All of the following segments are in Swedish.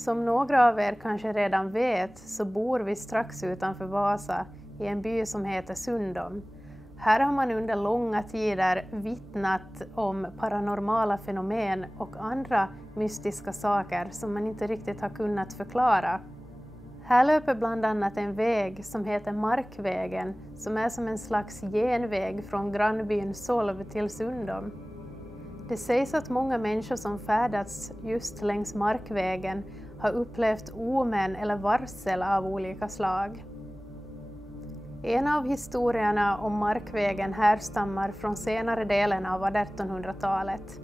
Som några av er kanske redan vet så bor vi strax utanför Vasa i en by som heter Sundom. Här har man under långa tider vittnat om paranormala fenomen och andra mystiska saker som man inte riktigt har kunnat förklara. Här löper bland annat en väg som heter Markvägen som är som en slags genväg från grannbyn Solv till Sundom. Det sägs att många människor som färdats just längs Markvägen har upplevt omen eller varsel av olika slag. En av historierna om Markvägen härstammar från senare delen av 1800-talet.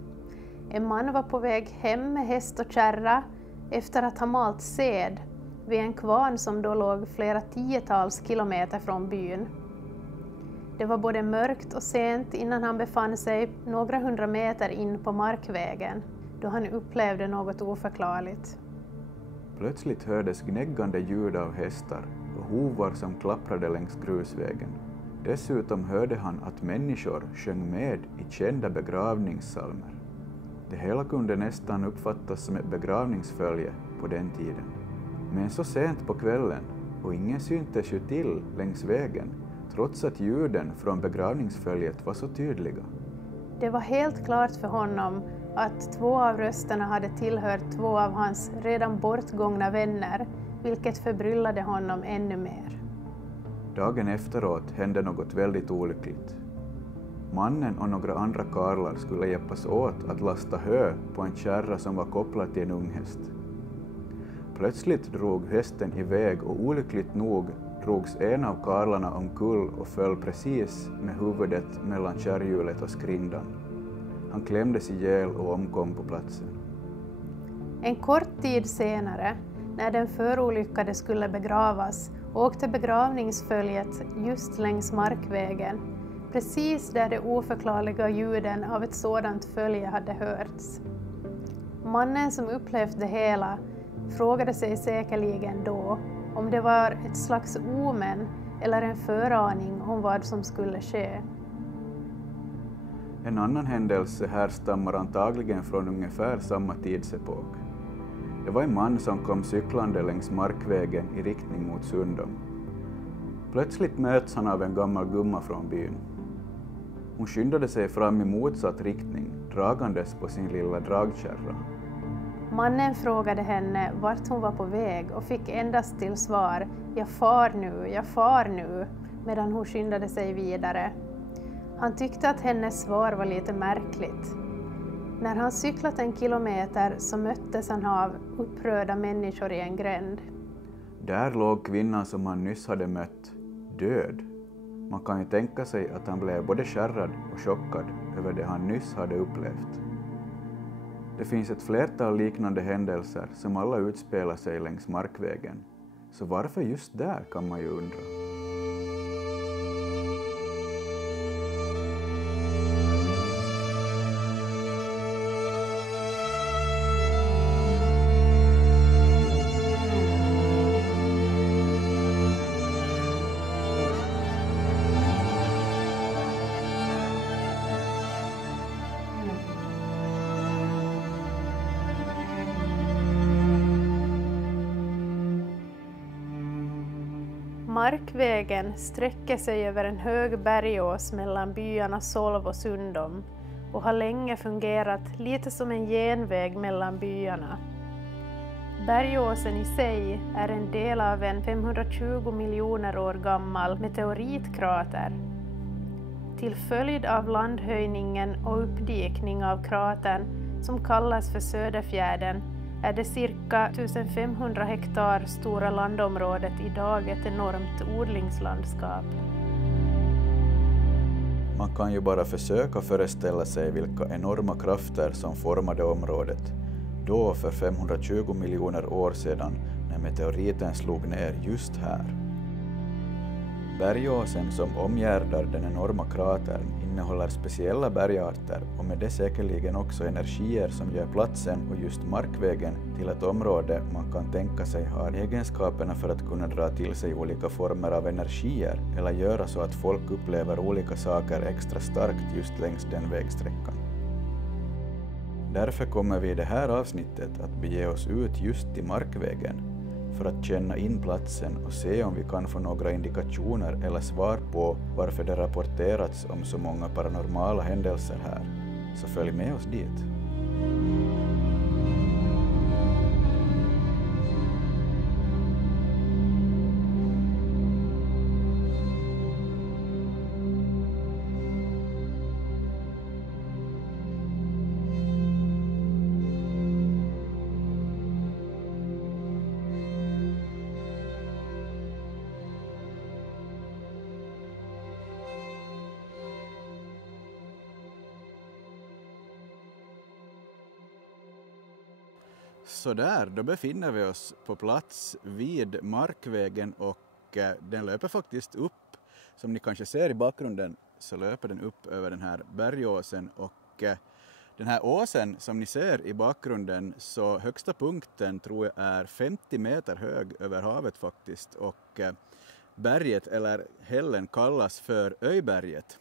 En man var på väg hem med häst och kärra efter att ha malt sed vid en kvarn som då låg flera tiotals kilometer från byn. Det var både mörkt och sent innan han befann sig några hundra meter in på Markvägen, då han upplevde något oförklarligt. Plötsligt hördes gnäggande ljud av hästar och hovar som klapprade längs grusvägen. Dessutom hörde han att människor sjöng med i kända begravningssalmer. Det hela kunde nästan uppfattas som ett begravningsfölje på den tiden. Men så sent på kvällen, och ingen syntes ju till längs vägen, trots att ljuden från begravningsföljet var så tydliga. Det var helt klart för honom att 2 av rösterna hade tillhört 2 av hans redan bortgångna vänner, vilket förbryllade honom ännu mer. Dagen efteråt hände något väldigt olyckligt. Mannen och några andra karlar skulle hjälpas åt att lasta hö på en kärra som var kopplad till en ung häst. Plötsligt drog hästen iväg och olyckligt nog drogs en av karlarna omkull och föll precis med huvudet mellan kärrhjulet och skrindan. Han klämdes ihjäl och omkom på platsen. En kort tid senare, när den förolyckade skulle begravas, åkte begravningsföljet just längs Markvägen, precis där de oförklarliga ljuden av ett sådant följe hade hörts. Mannen som upplevt det hela frågade sig säkerligen då om det var ett slags omen eller en föraning om vad som skulle ske. En annan händelse härstammar antagligen från ungefär samma tidsepok. Det var en man som kom cyklande längs Markvägen i riktning mot Sundom. Plötsligt möts han av en gammal gumma från byn. Hon skyndade sig fram i motsatt riktning, dragandes på sin lilla dragkärra. Mannen frågade henne vart hon var på väg och fick endast till svar jag far nu, medan hon skyndade sig vidare. Han tyckte att hennes svar var lite märkligt. När han cyklat 1 kilometer så möttes han av upprörda människor i en gränd. Där låg kvinnan som han nyss hade mött, död. Man kan ju tänka sig att han blev både skärrad och chockad över det han nyss hade upplevt. Det finns ett flertal liknande händelser som alla utspelar sig längs Markvägen. Så varför just där, kan man ju undra. Markvägen sträcker sig över en hög bergås mellan byarna Solv och Sundom och har länge fungerat lite som en genväg mellan byarna. Bergåsen i sig är en del av en 520 miljoner år gammal meteoritkrater. Till följd av landhöjningen och uppdikning av kratern, som kallas för Söderfjärden, är det cirka 1500 hektar stora landområdet idag ett enormt odlingslandskap. Man kan ju bara försöka föreställa sig vilka enorma krafter som formade området då för 520 miljoner år sedan när meteoriten slog ner just här. Bergåsen som omgärdar den enorma kratern innehåller speciella bergarter och med det säkerligen också energier som gör platsen och just Markvägen till ett område man kan tänka sig har egenskaperna för att kunna dra till sig olika former av energier eller göra så att folk upplever olika saker extra starkt just längs den vägsträckan. Därför kommer vi i det här avsnittet att bege oss ut just till markvägen för att känna in platsen och se om vi kan få några indikationer eller svar på varför det rapporterats om så många paranormala händelser här. Så följ med oss dit. Så där, då befinner vi oss på plats vid markvägen och den löper faktiskt upp, som ni kanske ser i bakgrunden så löper den upp över den här bergåsen och den här åsen som ni ser i bakgrunden, så högsta punkten tror jag är 50 meter hög över havet faktiskt, och berget eller hällen kallas för Öjberget.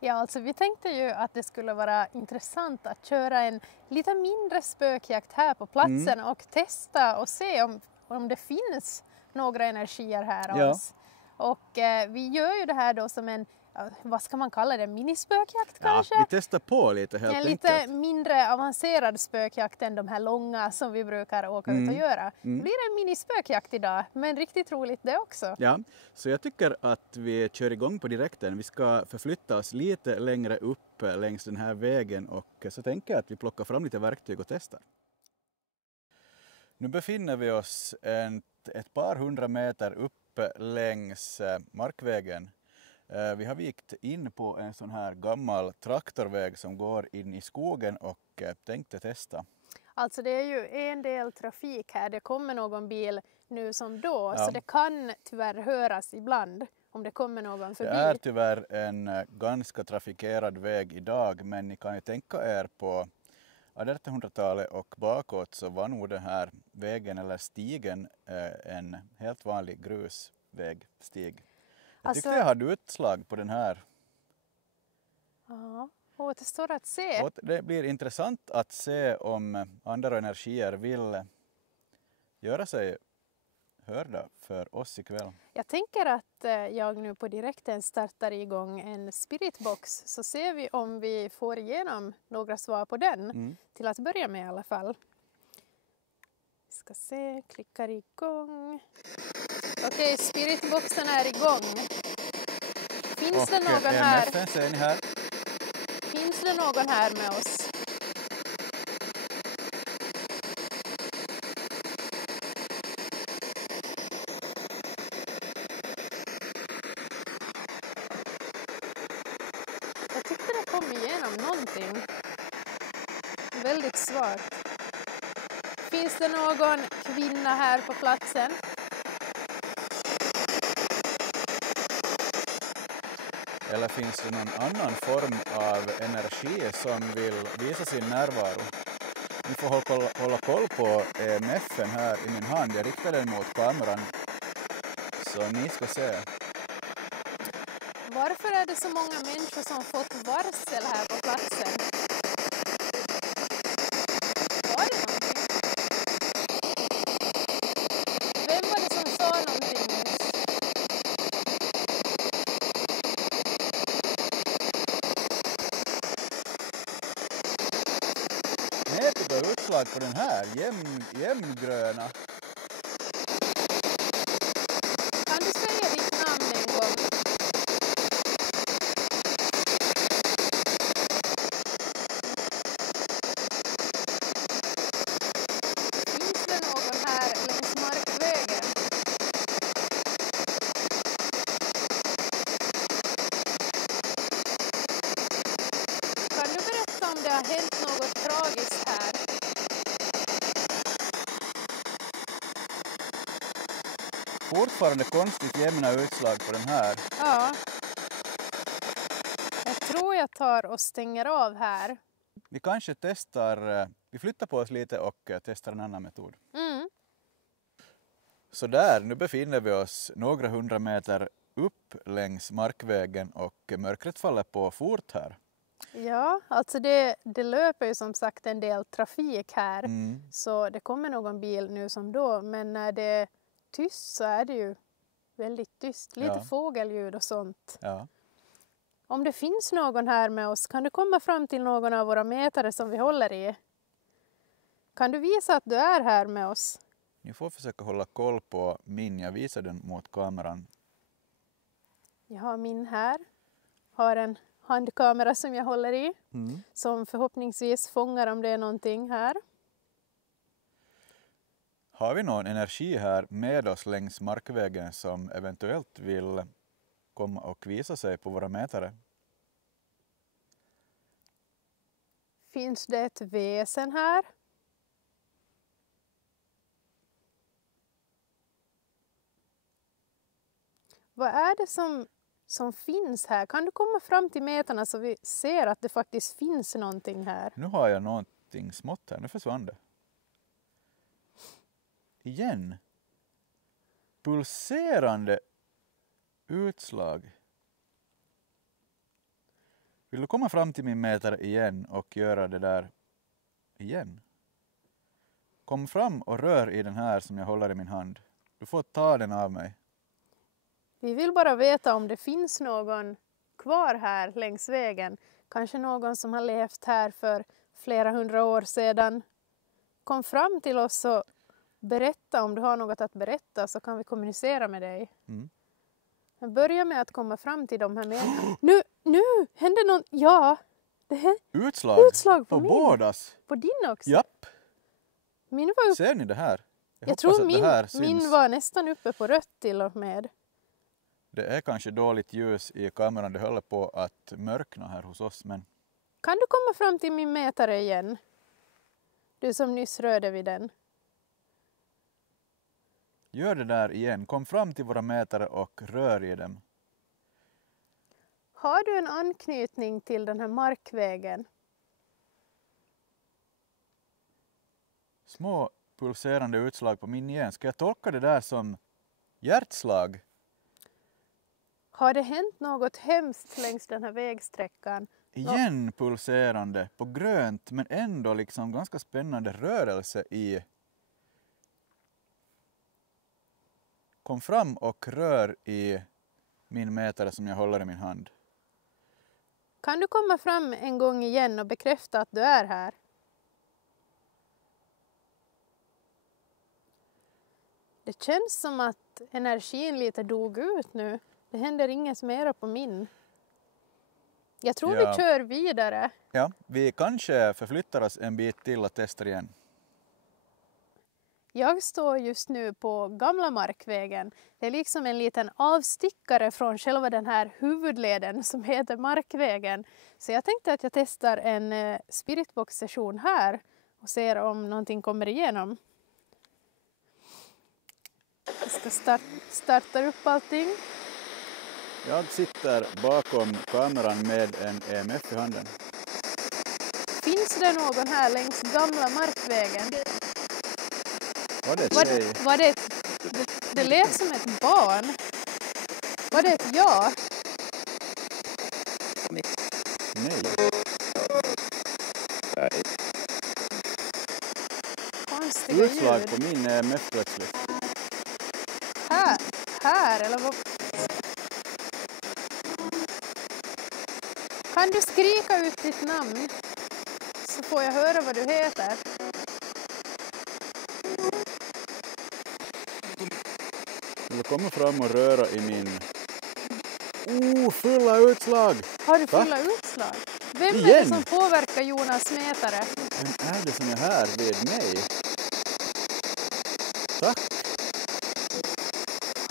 Ja, alltså vi tänkte ju att det skulle vara intressant att köra en lite mindre spökjakt här på platsen och testa och se om det finns några energier här alls. Och vi gör ju det här då som en, vad ska man kalla det, minispökjakt kanske? Ja, vi testar på lite helt enkelt. Lite mindre avancerad spökjakt än de här långa som vi brukar åka ut och göra. Det blir en minispökjakt idag, men riktigt roligt det också. Ja, så jag tycker att vi kör igång på direkten. Vi ska förflytta oss lite längre upp längs den här vägen och så tänker jag att vi plockar fram lite verktyg och testar. Nu befinner vi oss ett par hundra meter upp längs markvägen. Vi har vikt in på en sån här gammal traktorväg som går in i skogen och tänkte testa. Alltså det är ju en del trafik här, det kommer någon bil nu som då, så det kan tyvärr höras ibland om det kommer någon förbi. Det är tyvärr en ganska trafikerad väg idag, men ni kan ju tänka er på 1800-talet och bakåt så var nog den här vägen eller stigen en helt vanlig grusvägstig. Jag tyckte jag hade utslag på den här. Ja, återstår att se. Och det blir intressant att se om andra energier vill göra sig hörda för oss ikväll. Jag tänker att jag nu på direkten startar igång en spiritbox, så ser vi om vi får igenom några svar på den till att börja med i alla fall. Vi ska se, klickar igång. Okej, spiritboxen är igång. Finns det någon här? Ser ni här? Finns det någon här med oss? Jag tyckte det kom igenom någonting. Väldigt svagt. Finns det någon kvinna här på platsen? Eller finns det någon annan form av energi som vill visa sin närvaro? Ni får hålla koll på EMF:en här i min hand. Jag riktar den mot kameran så ni ska se. Varför är det så många människor som fått varsel här på platsen? Var det någonting? Vem var det som sa någonting nyss? Nätiga utslag på den här, jämngröna. Kan du säga ditt namn en gång? Finns det någon här längs markvägen? Kan du berätta om det har hänt något tragiskt här? Fortfarande konstigt jämna utslag på den här. Ja. Jag tror jag tar och stänger av här. Vi kanske testar, vi flyttar på oss lite och testar en annan metod. Så där, nu befinner vi oss några hundra meter upp längs markvägen och mörkret faller på fort här. Ja, alltså det löper ju som sagt en del trafik här. Så det kommer någon bil nu som då. Men när det är tyst så är det ju väldigt tyst. Lite fågelljud och sånt. Ja. Om det finns någon här med oss, kan du komma fram till någon av våra mätare som vi håller i? Kan du visa att du är här med oss? Ni får försöka hålla koll på min. Jag visar den mot kameran. Jag har min här. Har en handkamera som jag håller i. Som förhoppningsvis fångar om det är någonting här. Har vi någon energi här med oss längs markvägen som eventuellt vill komma och visa sig på våra mätare? Finns det ett väsen här? Vad är det som finns här? Kan du komma fram till mätarna så vi ser att det faktiskt finns någonting här? Nu har jag någonting smått här. Nu försvann det. Igen. Pulserande utslag. Vill du komma fram till min mätare igen och göra det där igen? Kom fram och rör i den här som jag håller i min hand. Du får ta den av mig. Vi vill bara veta om det finns någon kvar här längs vägen. Kanske någon som har levt här för flera hundra år sedan. Kom fram till oss och berätta om du har något att berätta så kan vi kommunicera med dig. Jag börjar med att komma fram till de här med. Nu hände någon. Ja. Utslag på min. Bådas. På din också? Japp. Min var upp. Ser ni det här? Jag tror min var nästan uppe på rött till och med. Det är kanske dåligt ljus i kameran. Det håller på att mörkna här hos oss. Men... Kan du komma fram till min mätare igen? Du som nyss rörde vid den. Gör det där igen. Kom fram till våra mätare och rör i dem. Har du en anknytning till den här markvägen? Små pulserande utslag på min igen. Ska jag tolka det där som hjärtslag? Har det hänt något hemskt längs den här vägsträckan? Igen pulserande på grönt men ändå liksom ganska spännande rörelse i. Kom fram och rör i min mätare som jag håller i min hand. Kan du komma fram en gång igen och bekräfta att du är här? Det känns som att energin lite dog ut nu. Det händer inget mera på min. Jag tror vi kör vidare. Ja, vi kanske förflyttar oss en bit till och testar igen. Jag står just nu på gamla markvägen. Det är liksom en liten avstickare från själva den här huvudleden som heter markvägen. Så jag tänkte att jag testar en spiritbox-session här och ser om någonting kommer igenom. Jag ska starta upp allting. Jag sitter bakom kameran med en EMF i handen. Finns det någon här längs gamla markvägen? Var det ett tjej? Det lät som ett barn. Var det ett ja? Nej. Konstiga Utslag ljud. på min EMF plötsligt. Här eller vad? Kan du skrika ut ditt namn? Så får jag höra vad du heter. Vill du komma fram och röra i min... fulla utslag! Har du fulla utslag? Vem Igen? är det som påverkar Jonas mätare? Vem är det som är här vid mig? Tack!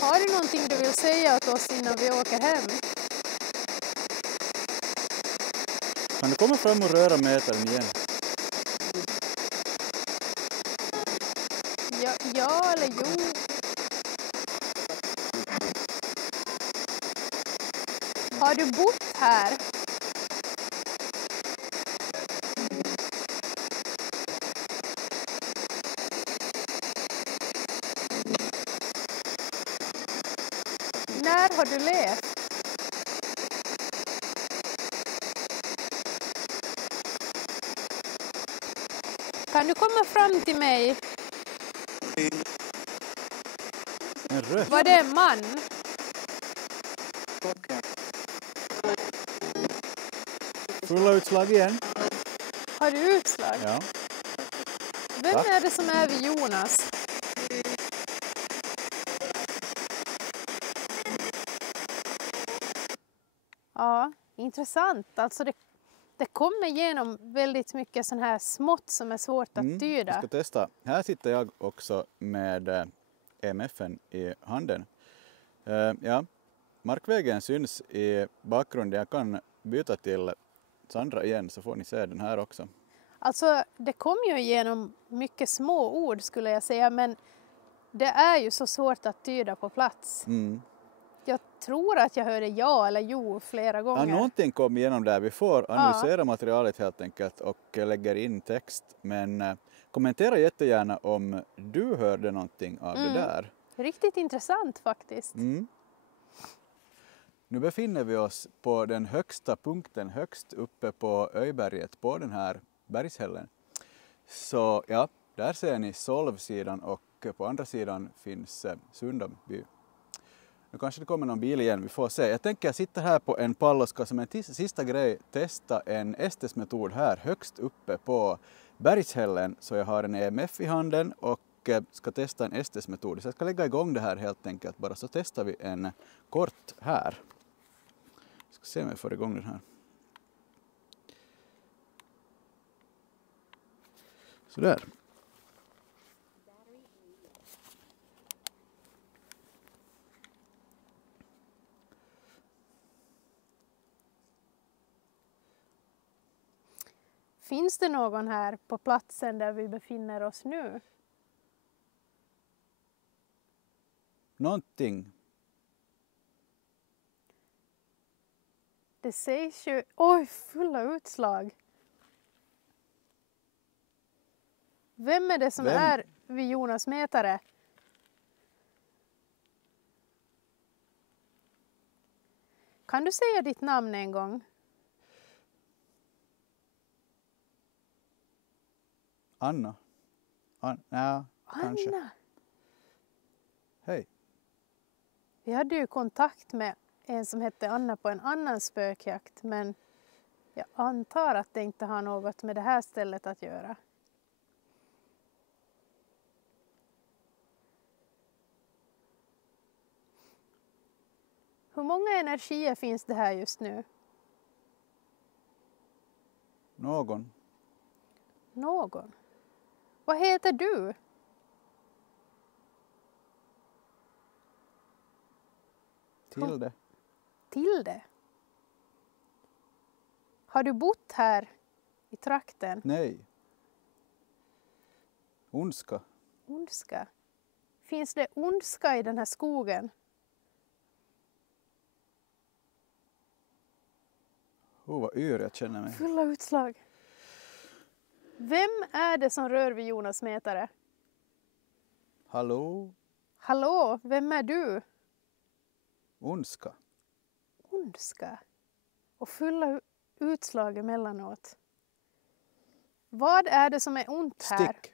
Har du någonting du vill säga åt oss innan vi åker hem? Kan du komma fram och röra mätaren igen? Ja eller jo? Har du bott här? När har du levt? Kan du komma fram till mig? En röst. Var det en man? Fulla utslag igen. Har du utslag? Ja. Vem Tack. är det som är vid Jonas? Ja, intressant. Alltså det kommer igenom väldigt mycket sån här smått som är svårt att Vi tyda. ska testa. Här sitter jag också med EMFen i handen. Ja, markvägen syns i bakgrunden. Jag kan byta till Sandra igen så får ni se den här också. Alltså det kom ju igenom mycket små ord skulle jag säga, men det är ju så svårt att tyda på plats. Mm. Jag tror att jag hörde ja eller jo flera Ja, gånger. någonting kom igenom där. Vi får analysera materialet helt enkelt och lägger in text. Men kommentera jättegärna om du hörde någonting av det där. Riktigt intressant faktiskt. Mm. Nu befinner vi oss på den högsta punkten, högst uppe på Öjberget, på den här bergshällen. Så ja, där ser ni Solvsidan och på andra sidan finns Sundom by. Nu kanske det kommer någon bil igen, vi får se. Jag tänker sitta här på en pall och ska som en sista grej testa en Estes-metod här högst uppe på bergshällen. Så jag har en EMF i handen och ska testa en Estes-metod. Så jag ska lägga igång det här helt enkelt bara, så testar vi en kort här. Jag ska se om jag får igång den här. Sådär. Finns det någon här på platsen där vi befinner oss nu? Någonting. Det sägs ju... Oj, fulla utslag. Vem är det som är vid Jonas mätare? Kan du säga ditt namn en gång? Anna. Ja, kanske. Anna! Hej. Vi hade ju kontakt med en som hette Anna på en annan spökjakt, men jag antar att det inte har något med det här stället att göra. Hur många energier finns det här just nu? Någon. Någon. Vad heter du? Tilde. Tilde. Har du bott här i trakten? Nej. Ondska. Ondska. Finns det ondska i den här skogen? Vad yr jag känner mig. Fulla utslag. Vem är det som rör vid Jonas mätare? Hallå? Hallå, vem är du? Ondska. Ondska. Och fulla utslag emellanåt. Vad är det som är ont här? Stick.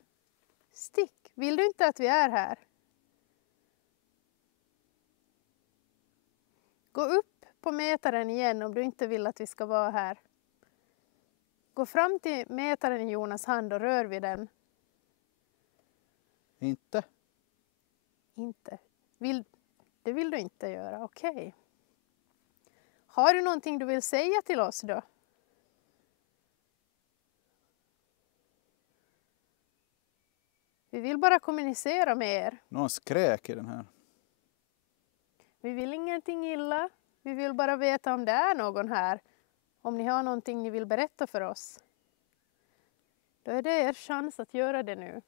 Stick. Vill du inte att vi är här? Gå upp på mätaren igen om du inte vill att vi ska vara här. Gå fram till mätaren i Jonas hand och rör vid den. Inte. Inte. Det vill du inte göra, okej. Har du någonting du vill säga till oss då? Vi vill bara kommunicera med er. Någon skrek i den här. Vi vill ingenting illa. Vi vill bara veta om det är någon här. Om ni har någonting ni vill berätta för oss. Då är det er chans att göra det nu.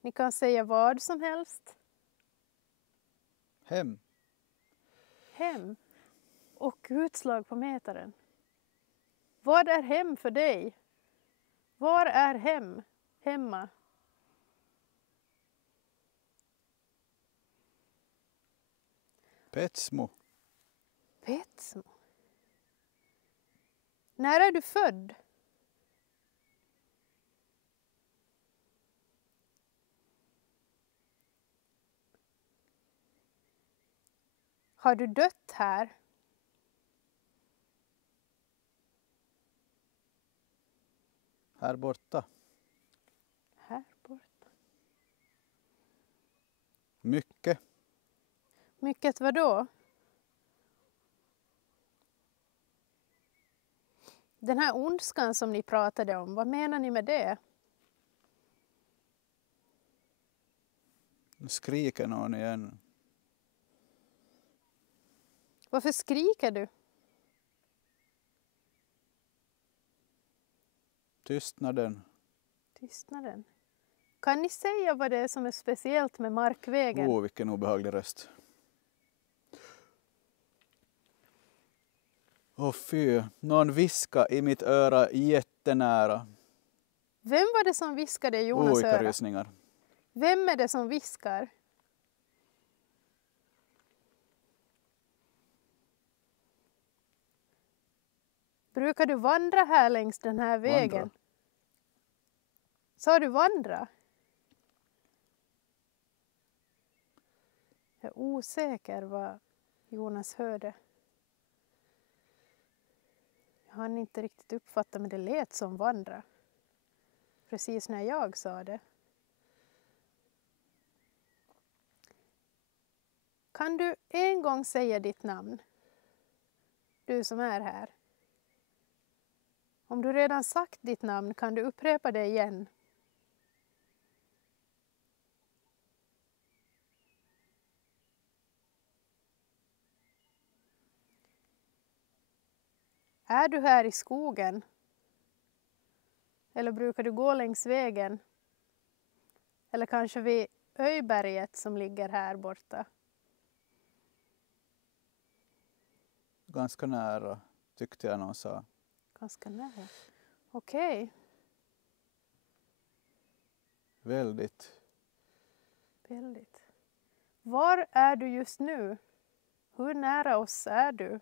Ni kan säga vad som helst. Hem. Hem. Och utslag på mätaren. Vad är hem för dig? Var är hem? Hemma. Petsmo. Petsmo. När är du född? Har du dött här? Här borta. Här borta. Mycket. Mycket vad då? Den här ondskan som ni pratade om, vad menar ni med det? Nu skriker någon igen. Varför skriker du? Tystnaden. Tystnaden. Kan ni säga vad det är som är speciellt med Markvägen? Vilken obehaglig röst. Fy, någon viska i mitt öra jättenära. Vem var det som viskade i Jonas Vilka öra? rysningar. Vem är det som viskar? Brukar du vandra här längs den här vägen? Vandra. Sa du vandra? Jag är osäker vad Jonas hörde. Jag hann inte riktigt uppfatta, men det lät som vandra. Precis när jag sa det. Kan du en gång säga ditt namn? Du som är här. Om du redan sagt ditt namn kan du upprepa det igen. Är du här i skogen? Eller brukar du gå längs vägen? Eller kanske vid Öjberget som ligger här borta? Ganska nära, tyckte jag någon sa. Ganska nära. Okej. Väldigt. Väldigt. Var är du just nu? Hur nära oss är du?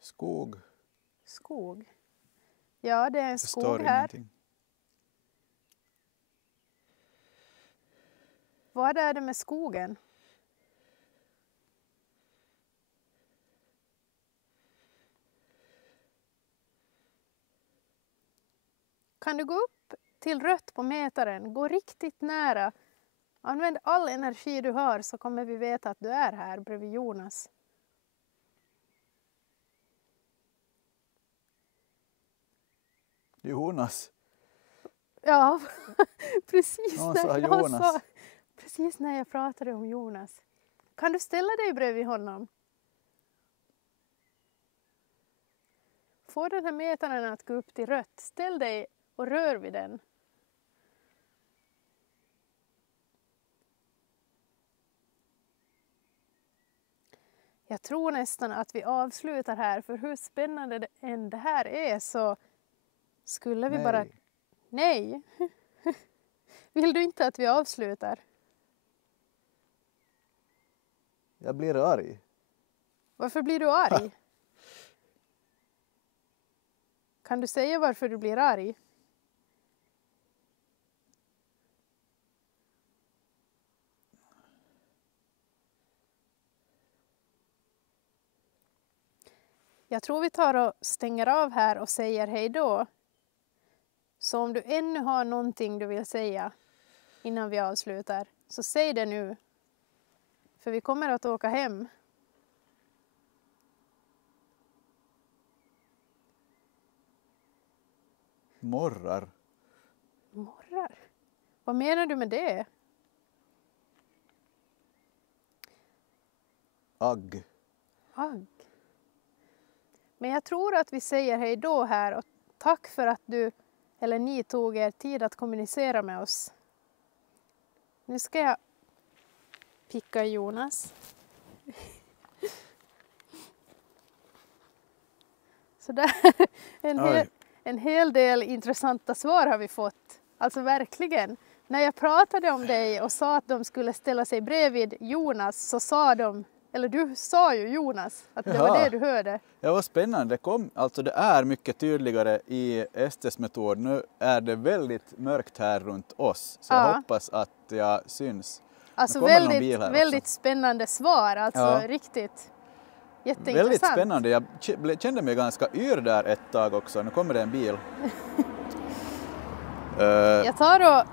Skog. Skog. Ja, det är en Förstår skog här. ingenting. Vad är det med skogen? Kan du gå upp till rött på mätaren? Gå riktigt nära. Använd all energi du har så kommer vi veta att du är här bredvid Jonas. Jonas. Ja, precis Någon när sa jag Jonas. sa, precis när jag pratade om Jonas. Kan du ställa dig bredvid honom? Få den här mätaren att gå upp till rött. Ställ dig och rör vid den. Jag tror nästan att vi avslutar här, för hur spännande det än det här är så skulle vi bara... Nej! Vill du inte att vi avslutar? Jag blir arg. Varför blir du arg? Kan du säga varför du blir arg? Jag tror vi tar och stänger av här och säger hej då. Så om du ännu har någonting du vill säga innan vi avslutar, så säg det nu. För vi kommer att åka hem. Morrar. Morrar? Vad menar du med det? Agg. Agg. Men jag tror att vi säger hej då här och tack för att du eller ni tog er tid att kommunicera med oss. Nu ska jag picka Jonas. Så där, en hel del intressanta svar har vi fått. Alltså verkligen. När jag pratade om dig och sa att de skulle ställa sig bredvid Jonas så sa de Eller du sa ju Jonas att det var det du hörde. Ja, vad spännande. Alltså det är mycket tydligare i Estes metod. Nu är det väldigt mörkt här runt oss. Så jag hoppas att jag syns. Alltså väldigt spännande svar. Alltså riktigt jätteintressant. Väldigt spännande. Jag kände mig ganska yr där ett tag också. Nu kommer det en bil. Jag tar och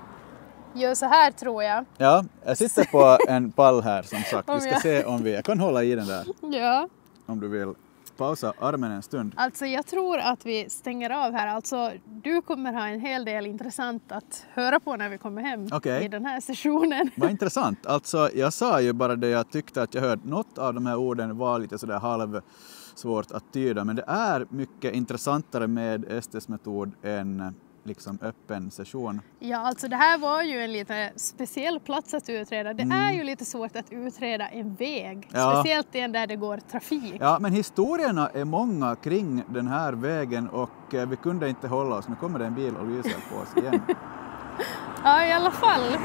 gör så här tror jag. Ja, jag sitter på en pall här som sagt. Vi ska se om jag kan hålla i den där. Ja. Om du vill pausa armen en stund. Alltså jag tror att vi stänger av här. Alltså du kommer ha en hel del intressant att höra på när vi kommer hem i den här sessionen. Vad intressant. Alltså jag sa ju bara det jag tyckte att jag hörde. Något av de här orden var lite sådär halvsvårt att tyda. Men det är mycket intressantare med Estes metod än liksom öppen session. Ja, alltså det här var ju en lite speciell plats att utreda. Det är ju lite svårt att utreda en väg, speciellt en där det går trafik. Ja, men historierna är många kring den här vägen och vi kunde inte hålla oss. Nu kommer det en bil och lyser på oss igen. Ja, i alla fall.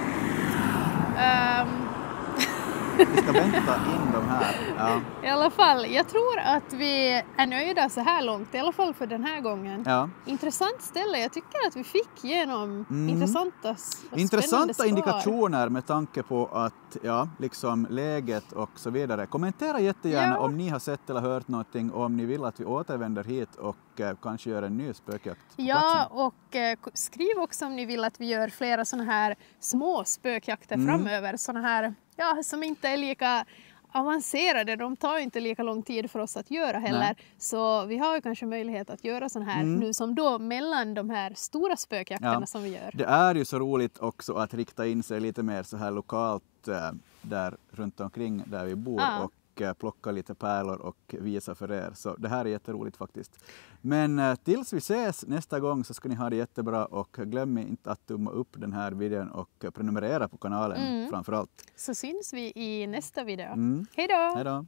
Vi ska vänta in de här. Ja. I alla fall, jag tror att vi är nöjda så här långt, i alla fall för den här gången. Ja. Intressant ställe, jag tycker att vi fick igenom intressanta indikationer med tanke på att liksom läget och så vidare. Kommentera jättegärna om ni har sett eller hört någonting och om ni vill att vi återvänder hit och kanske gör en ny spökjakt på platsen. Och skriv också om ni vill att vi gör flera sådana här små spökjakter framöver, sådana här som inte är lika avancerade, de tar inte lika lång tid för oss att göra heller. Nej. Så vi har ju kanske möjlighet att göra sån här nu som då mellan de här stora spökjakterna som vi gör. Det är ju så roligt också att rikta in sig lite mer så här lokalt där runt omkring där vi bor och plocka lite pärlor och visa för er. Så det här är jätteroligt faktiskt. Men tills vi ses nästa gång så ska ni ha det jättebra och glöm inte att tumma upp den här videon och prenumerera på kanalen framförallt. Så syns vi i nästa video. Hej då! Hej då!